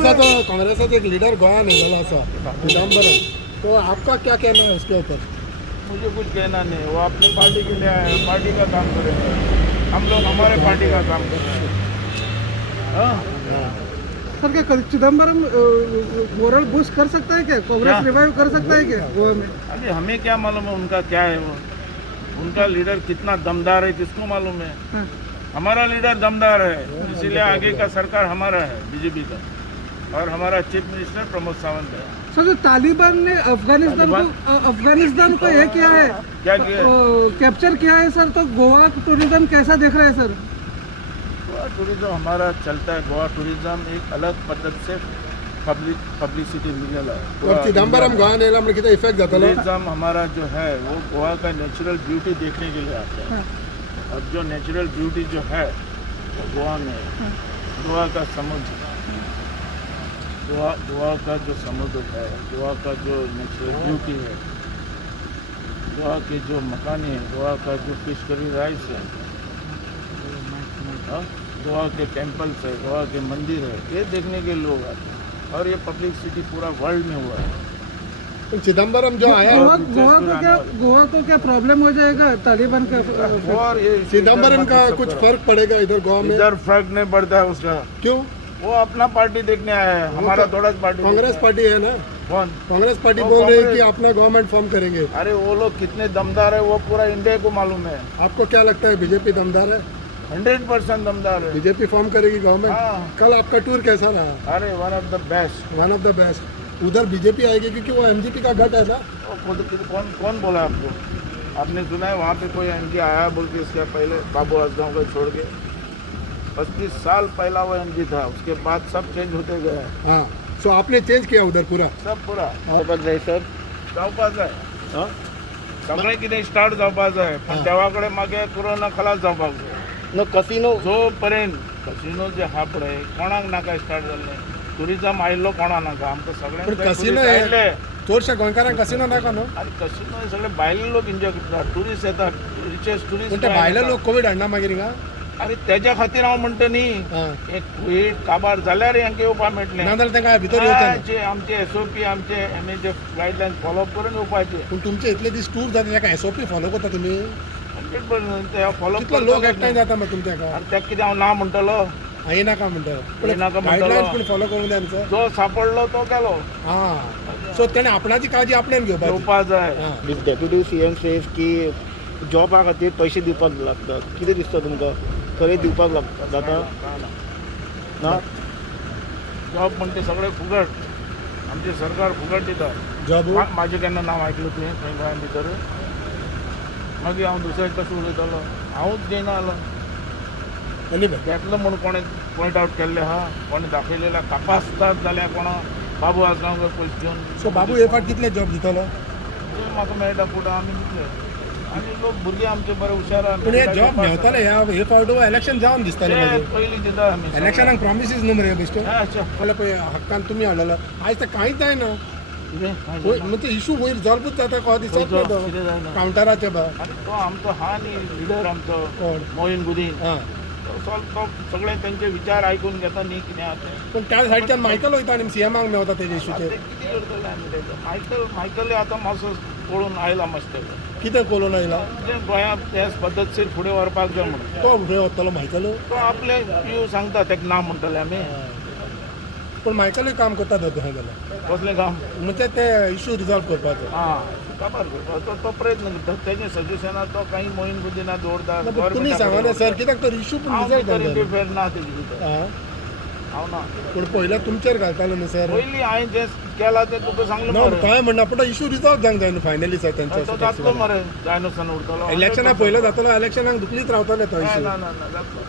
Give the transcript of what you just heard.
काँग्रेस एक लीडर गोयान येयलो आसा चिदंबरम, तो आपका क्या कहना है उसके ऊपर? मुझे कुछ कहना नहीं, वो अपनी पार्टी के लिए आए, पार्टी का काम करेंगे, हम लोग हमारे पार्टी का काम कर रहे हैं। हाँ? सर क्या चिदम्बरम मोरल बूस्ट कर सकता है क्या? कांग्रेस रिवाइव कर सकता है क्या गोवा में? अभी हमें क्या मालूम है उनका क्या है, वो उनका लीडर कितना दमदार है किसको मालूम है। हाँ। हमारा लीडर दमदार है, इसीलिए आगे का सरकार हमारा है, बीजेपी का, और हमारा चीफ मिनिस्टर प्रमोद सावंत है। सर जो तालिबान ने अफगानिस्तान को ये किया है, क्या किया? कैप्चर किया है सर, तो गोवा टूरिज्म कैसा देख रहे हैं सर? गोवा टूरिज्म हमारा चलता है, गोवा टूरिज्म एक अलग पद्धति से पब्लिसिटी मिलेला है। और चिदंबरम गोयान येयला म्हणजे कितें इफेक्ट जातलो? टूरिज्म हमारा जो है वो गोवा का नेचुरल ब्यूटी देखने के लिए आता है। अब जो नेचुरल ब्यूटी जो है वो गोवा में है। गोवा का समुद्र, गोवा का जो समुद्र है, गोवा का जो नेचुरल ब्यूटी है, गोवा के जो मकानी है, गोवा का जो फिश करी राइस है, गोवा के टेम्पल्स है, गोवा के मंदिर है, ये देखने के लोग आते हैं। और ये पब्लिक सिटी पूरा वर्ल्ड में हुआ है। चिदंबरम जो आया, गोवा को क्या प्रॉब्लम हो जाएगा तालिबान का? और ये चिदंबरम का कुछ फर्क पड़ेगा इधर गोवा में? इधर फर्क नहीं पड़ता है उसका। क्यों? वो अपना पार्टी देखने आया है, हमारा थोड़ा पार्टी। कांग्रेस पार्टी है ना, कौन? कांग्रेस पार्टी बोल रही है कि अपना गवर्नमेंट फॉर्म करेंगे। अरे वो लोग कितने दमदार है वो पूरा इंडिया को मालूम है। आपको क्या लगता है बीजेपी दमदार है? 100% दमदार है। बीजेपी फॉर्म करेगी गवर्नमेंट? हाँ। कल आपका टूर कैसा रहा? अरे one of the best. One of the best. उधर बीजेपी आएगी क्योंकि वो एमजीपी का गठ है ना। कौन बोला आपको? आपने सुना है वहाँ पे कोई एमजी आया बोल के? इसके पहले बाबू आसगांव को छोड़ के 25 साल पहला वो एमजी था, उसके बाद सब चेंज होते गए। हाँ, सो आपने चेंज किया उधर पूरा? सब पूरा सर जावपास आहे, सगळे कितें स्टार्ट जावपाक जाय, पण देवा कडेन मागे कोरोना खलास जावपाक जाय। नो कसिनो जोपर्यंत कसिनो जे हा पळय कोणाक नाका स्टार्ट जाल्ले, टुरिझम आयिल्लो कोणा नाका, आमकां पण सगळ्यांक कसिनो आयिल्ले। चडशा गोंयकारांक कसिनो नाका न्हू? आनी कसिनो हे सगळे भायले लोक एन्जॉय करतात, टुरिस्ट येतात, रिचेस्ट पण टुरिस्ट ते भायले लोक कोविड हाडना मागीर हिंगा? अरे तेज्या खातीर हांव म्हणटा न्ही, हां, एक कोविड काबार जाल्यार हेंका येवपाक मेळटलें। नाजाल्यार तांकां भितर येवचें ना। आमचे एसओपी आमचे एनएचए गायडलायन फॉलो करून येवपाचे। पूण तुमचे इतले दीस टूर जाता ताका एसओपी फॉलो करता तुमी? 100% ते फॉलो कितलो लोक एकठांय जाता मग तुमच्या हाका? आनी तेका कितें हांव ना म्हणटलो? हांवें नाका म्हणटा, नाका म्हणटलो। गायडलायन्स पूण फॉलो करूंक जाय न्हू? जो सापडलो तो गेलो, हां, सो तेणें आपणाची काळजी आपल्यान घेवपाची। येवपाक जाय। हां, डेप्युटी सीएम सेज की जॉबा खातीर पयशे दिवपाक लागतात, कितें दिसता तुमकां? खरें दिवपाक जाता ना? जॉब म्हणटे सगळे फुकट, आमचे सरकार फुकट दिता। जॉब म्हाजें केन्ना नांव आयकलें तुवें खंय गोंयांत भितर? मागीर हांव दुसऱ्याक कशें उलयतालो? हांवूच दिना जालो। घेतलो म्हूण कोणें पॉयंट आवट केल्लें आहा, कोणें दाखयलेल्या तपासतात जाल्यार कोणा बाबू आसगांवकर पयशे घेवन। सो बाबू हे फाट कितले जॉब दितलो? ते म्हाका मेळटा फुडें आमी दितले। आनी लोक भुरगे आमचे बरे हुशार आहा। पूण हे जॉब मेवताले हे फावट इलेक्शन जावन दिसतालें ते मागीर। पयलीं दिता आमी। इलेक्शनाक प्रॉमिसीस न्हू मरे बेश्टे? हय, अच्छा। जाल्यार पळय हक्कान तुमी हाडलेलो, आयज तर कांयच जायना। कितें? काय जालें? म्हणजे इशू वयर रिजॉल्वूच जाता कहो दिसत खंयचो? ना तो कितें जायना? कावंटराचे बा। आनी तो आमचो हा न्ही लिडर आमचो कोण? मोईनगुदीन। हां, तो सगळे त्यांचे विचार ऐकून घेता न्ही कितें आहा तें। पण त्या सायडच्यान मायकल वयता आनी सीएमाक मेवता तेजे ते इशूचे। कितें करतले आमी तेजो? मायकल आतां मातसो पळोवन आयला मातशें तेजो। कितें कोलोन आयला? म्हणजे गोंयांत तेच पद्दतशीर फुडें व्हरपाक जाय म्हणून तो फुडें वतलो मायकल? तो आपले पियू सांगता तेका ना म्हणटले आमी। पण मायकलूय काम करता थंय जाल्यार, कसलें काम? म्हणजे ते इशू रिजॉल्व करपाचो। हां, काबार करता तो प्रयत्न करता। तेजे सजेशनां तो काही मोईनगुदीना दवरता। तुमी सांगा ना सर, कित्याक तर इशू पूण हांव रिजल्ट भितर जाता। इंटरफेर ना तेजे भितर, हां, हांव ना। पूण पयल्या तुमचेर घालतालो न्हू सर? पयलीं हांवें जें केलां तें तुका सांगलें ना मरे। काय म्हणना, पूण इशू रिजॉल्व जावंक जाय न्हू फायनली सर तो तेंचो? जातलो मरे, जायनासतना उरतलो। इलेक्शना पयलो जातलो, इलेक्शनाक दुखलीत रावतले तो ना इशू। ना ना जातलो।